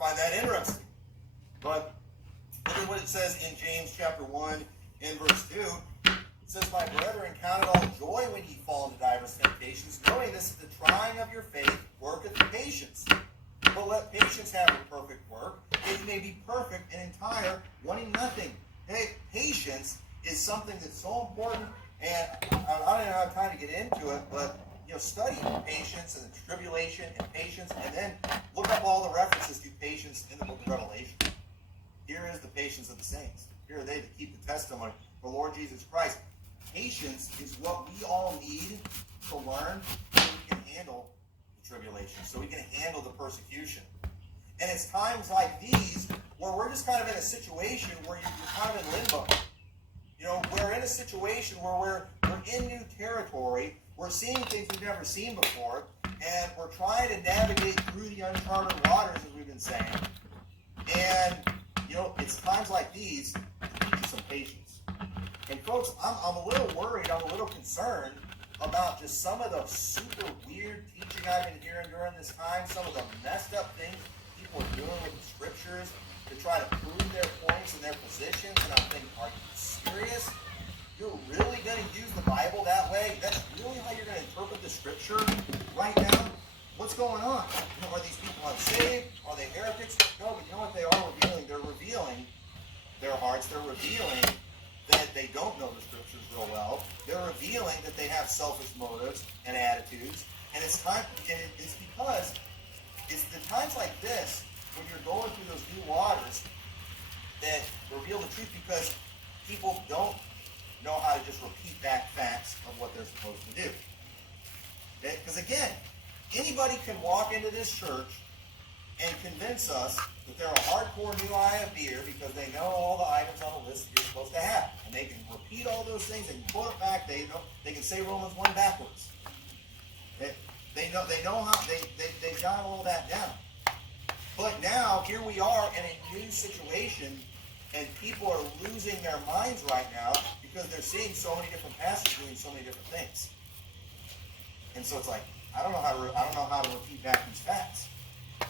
find that interesting. But look at what it says in James chapter 1 and verse 2. It says, "My brethren, count it all joy when ye fall into diverse temptations, knowing this is the trying of your faith worketh patience. But let patience have a perfect work, that ye may be perfect and entire, wanting nothing." Hey, patience is something that's so important, and I don't even have time to get into it, but study patience and the tribulation and patience, and then look up all the references to patience in the book of Revelation. Here is the patience of the saints. Here are they that keep the testimony of the Lord Jesus Christ. Patience is what we all need to learn so we can handle the tribulation, so we can handle the persecution. And it's times like these where we're just kind of in a situation where you're kind of in limbo. We're in a situation where we're in new territory. We're seeing things we've never seen before, and we're trying to navigate through the uncharted waters, as we've been saying. And, it's times like these that teach you some patience. And folks, I'm a little worried, I'm a little concerned about just some of the super weird teaching I've been hearing during this time, some of the messed up things people are doing with the scriptures to try to prove their points and their positions. And I'm thinking, are you serious? You're really going to use the Bible that way? That's really how you're going to interpret the scripture right now? What's going on? Are these people unsaved? Are they heretics? No, but you know what they are revealing? They're revealing their hearts. They're revealing that they don't know the scriptures real well. They're revealing that they have selfish motives and attitudes. And it's time, and it's because it's the times like this when you're going through those new waters that reveal the truth, because people don't know how to just repeat back facts of what they're supposed to do. Okay? Because again, anybody can walk into this church and convince us that they're a hardcore new IFB'er because they know all the items on the list that you're supposed to have. And they can repeat all those things and quote it back. They can say Romans 1 backwards. They know how they've got all that down. But now here we are in a new situation, and people are losing their minds right now because they're seeing so many different pastors doing so many different things. And so it's like, I don't know how to repeat back these facts.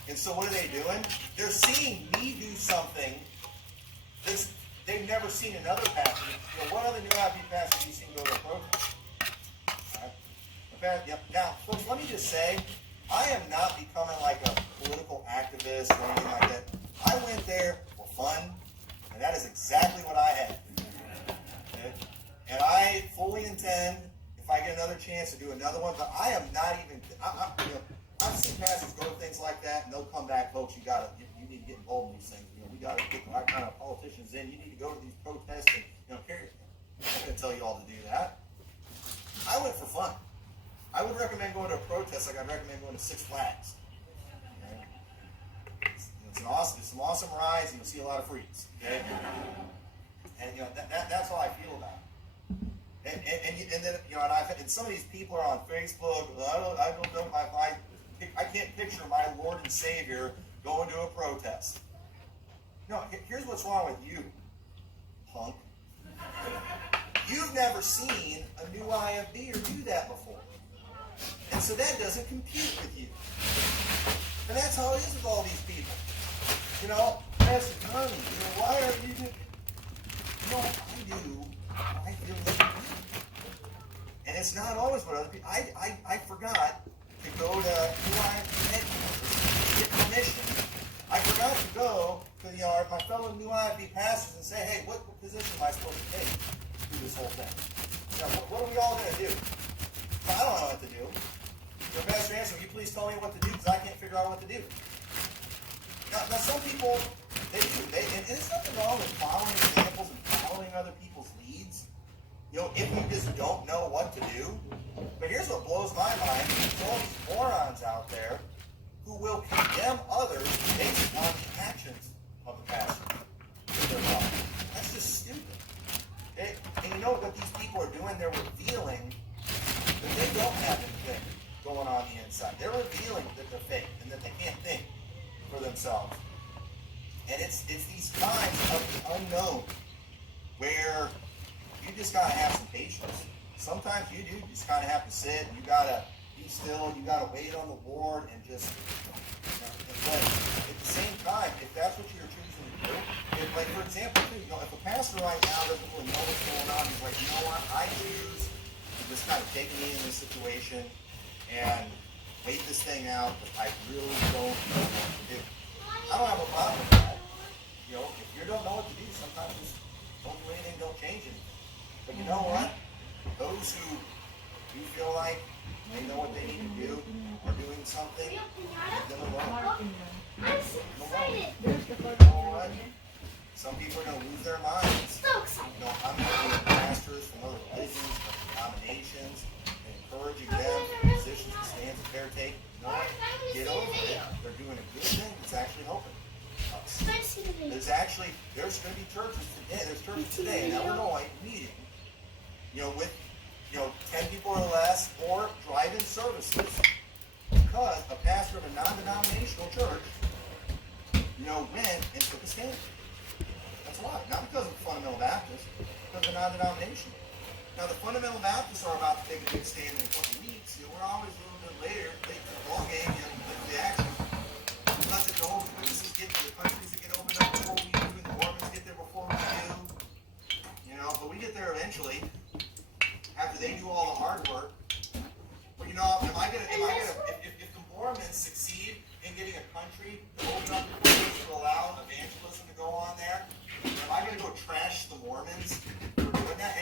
And so what are they doing? They're seeing me do something they've never seen another pastor. What other new IB pastor have you seen go to a protest? Now, folks, let me just say, I am not becoming like a political activist or anything like that. I went there for fun, and that is exactly what I had. Okay? And I fully intend, if I get another chance, to do another one, but I am not even, I've seen pastors go to things like that, and they'll come back, folks, you need to get involved in these things. We got to get the right kind of politicians in. You need to go to these protests and carry it. I'm not going to tell you all to do that. I went for fun. I would recommend going to a protest like I'd recommend going to Six Flags. Okay? It's some awesome rides, and you'll see a lot of freaks. Okay? And that's how I feel about it. And then and some of these people are on Facebook. I don't know I can't picture my Lord and Savior going to a protest. No, here's what's wrong with you, punk. You've never seen a new IFB or do that before. And so that doesn't compute with you. And that's how it is with all these people. Pastor Tommy, why are you doing... what I do, I feel like you. And it's not always what other people... I forgot to go to new IFB headquarters to get permission. I forgot to go to my fellow new IFB pastors and say, hey, what position am I supposed to take through this whole thing? What are we all going to do? I don't know what to do. Pastor Anson, will you please tell me what to do, because I can't figure out what to do. Now some people, they do. And it's nothing wrong with following examples and following other people's leads, if you just don't know what to do. But here's what blows my mind. There's all these morons out there who will condemn others based on the actions of the pastor. That's just stupid. Okay? And you know what these people are doing? They're revealing that they don't have anything going on the inside. They're revealing that they're fake and that they can't think for themselves. And it's these times of the unknown where you just got to have some patience. Sometimes you do just kind of have to sit. You got to be still. You got to wait on the Lord and just... But at the same time, pastor right now doesn't really know what's going on. He's like, you know what? I choose to just kind of take me in this situation and wait this thing out, but I really don't know what to do. I don't have a problem with that. You know, if you don't know what to do, sometimes just don't do anything, don't change it. But you know what? Those who do feel like they know what they need to do are doing something, leave them alone. I'm so excited. You know what? Some people are going to lose their minds. So excited. You know, I'm working with pastors from other religions, from denominations, and encouraging them, positions and stands that they're taking. You know what? Get over it. They're doing a good thing that's actually helping us. There's going to be churches today. There's churches today in Illinois meeting, with 10 people or less, or drive-in services, because a pastor of a non-denominational church, went and took a stand. That's a lot. Not because of the Fundamental Baptists, because of the non-denominational. Now, the Fundamental Baptists are about to take a big stand in a couple weeks. We're always a little bit later, late to the ball game, the action. Let the Jehovah's Witnesses get to the countries that get opened up before we do, and the Mormons get there before we do. But we get there eventually, after they do all the hard work. But if the Mormons succeed in getting a country to open up the doors to allow evangelism to go on there, am I going to go trash the Mormons for doing that?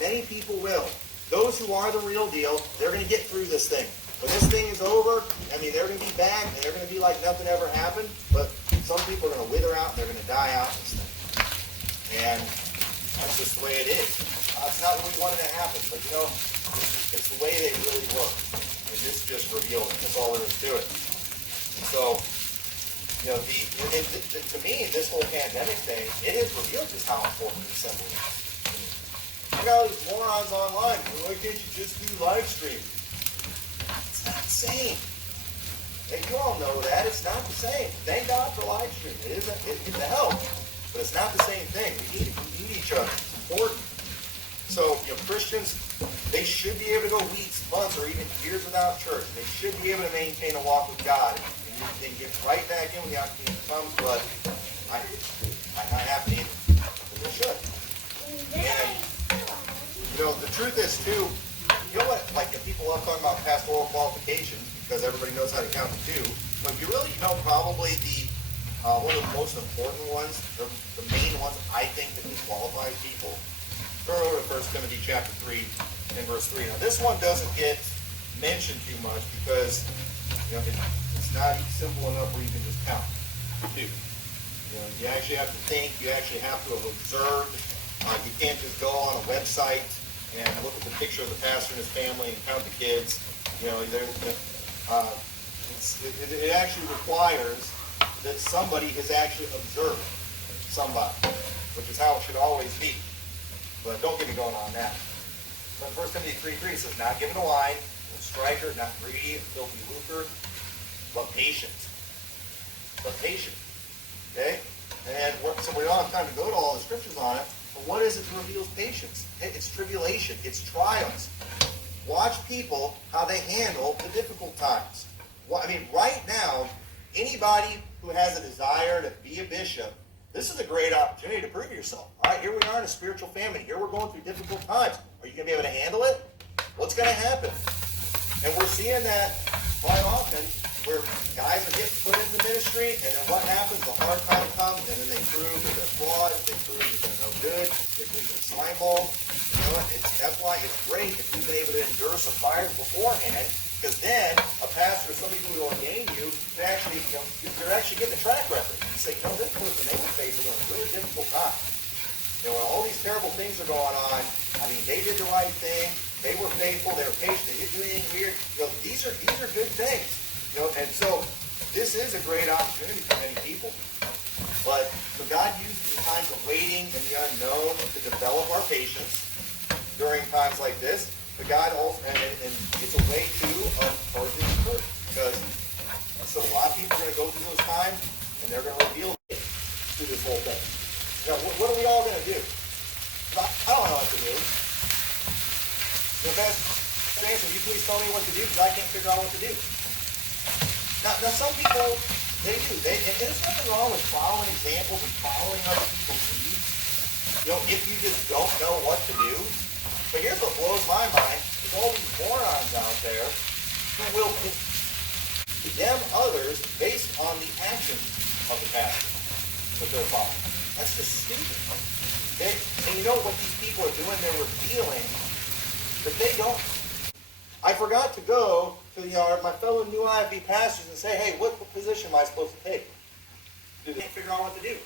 Many people will. Those who are the real deal, they're going to get through this thing. When this thing is over, they're going to be back, and they're going to be like nothing ever happened, but some people are going to wither out, and they're going to die out in this thing. And that's just the way it is. It's not what we wanted to happen, but it's the way they really work. And this just revealed it. That's all there is to it. So, to me, this whole pandemic thing, it has revealed just how important the assembly is. You got all these morons online. Why can't you just do live stream? It's not the same. And you all know that. It's not the same. Thank God for live stream. It's a help. But it's not the same thing. We need each other. It's important. So, Christians, they should be able to go weeks, months, or even years without church. They should be able to maintain a walk with God and then get right back in when the opportunity comes. But I have to either. They should. And the truth is, too, what? Like, people love talking about pastoral qualifications because everybody knows how to count to two. But you really probably one of the most important ones, the main ones, I think, that can qualify people. Turn over to 1 Timothy chapter 3 and verse 3. Now, this one doesn't get mentioned too much because, it's not simple enough where you can just count two. You actually have to think. You actually have to have observed. You can't just go on a website and look at the picture of the pastor and his family and count the kids. You know, it actually requires that somebody has actually observed somebody, which is how it should always be. But don't get me going on that. But 1 Timothy 3:3 says, not given to wine, no striker, not greedy, filthy lucre, but patient. But patient. Okay? And so we don't have time to go to all the scriptures on it, but what is it that reveals patience? It's tribulation. It's trials. Watch people, how they handle the difficult times. I mean, right now, anybody who has a desire to be a bishop, this is a great opportunity to prove yourself. All right, here we are in a spiritual family. Here we're going through difficult times. Are you going to be able to handle it? What's going to happen? And we're seeing that quite often where guys are getting put in the ministry, and then what happens? The hard time comes, and then they prove that they're frauds, they prove that they're no good, they prove they're slime balls. You know what? That's why it's great if you've been able to endure some fires beforehand, because then a pastor or somebody who would ordain you can actually, you're actually getting a track record. You say, this person, they were faithful during a really difficult time. You know, when all these terrible things are going on, I mean, they did the right thing, they were faithful, they were patient, they didn't do anything weird. You know, these are good things. You know, and so this is a great opportunity for many people. But so God uses the times of waiting and the unknown to develop our patience during times like this. But God also, and it's a way too of his truth, because so a lot of people are going to go through those times, and they're going to reveal it through this whole thing. Now, what are we all going to do? I don't know what to do. Pastor Anson, will you please tell me what to do, because I can't figure out what to do. Now some people, they do. And there's nothing wrong with following examples and following other people's leads. You know, if you just don't know what to do. But here's what blows my mind. There's all these morons out there who will condemn others based on the actions of the pastor that they're following. That's just stupid. Okay? And you know what these people are doing? They're revealing that they don't. I forgot to go to my fellow new IFB pastors and say, hey, what position am I supposed to take? They can't figure out what to do.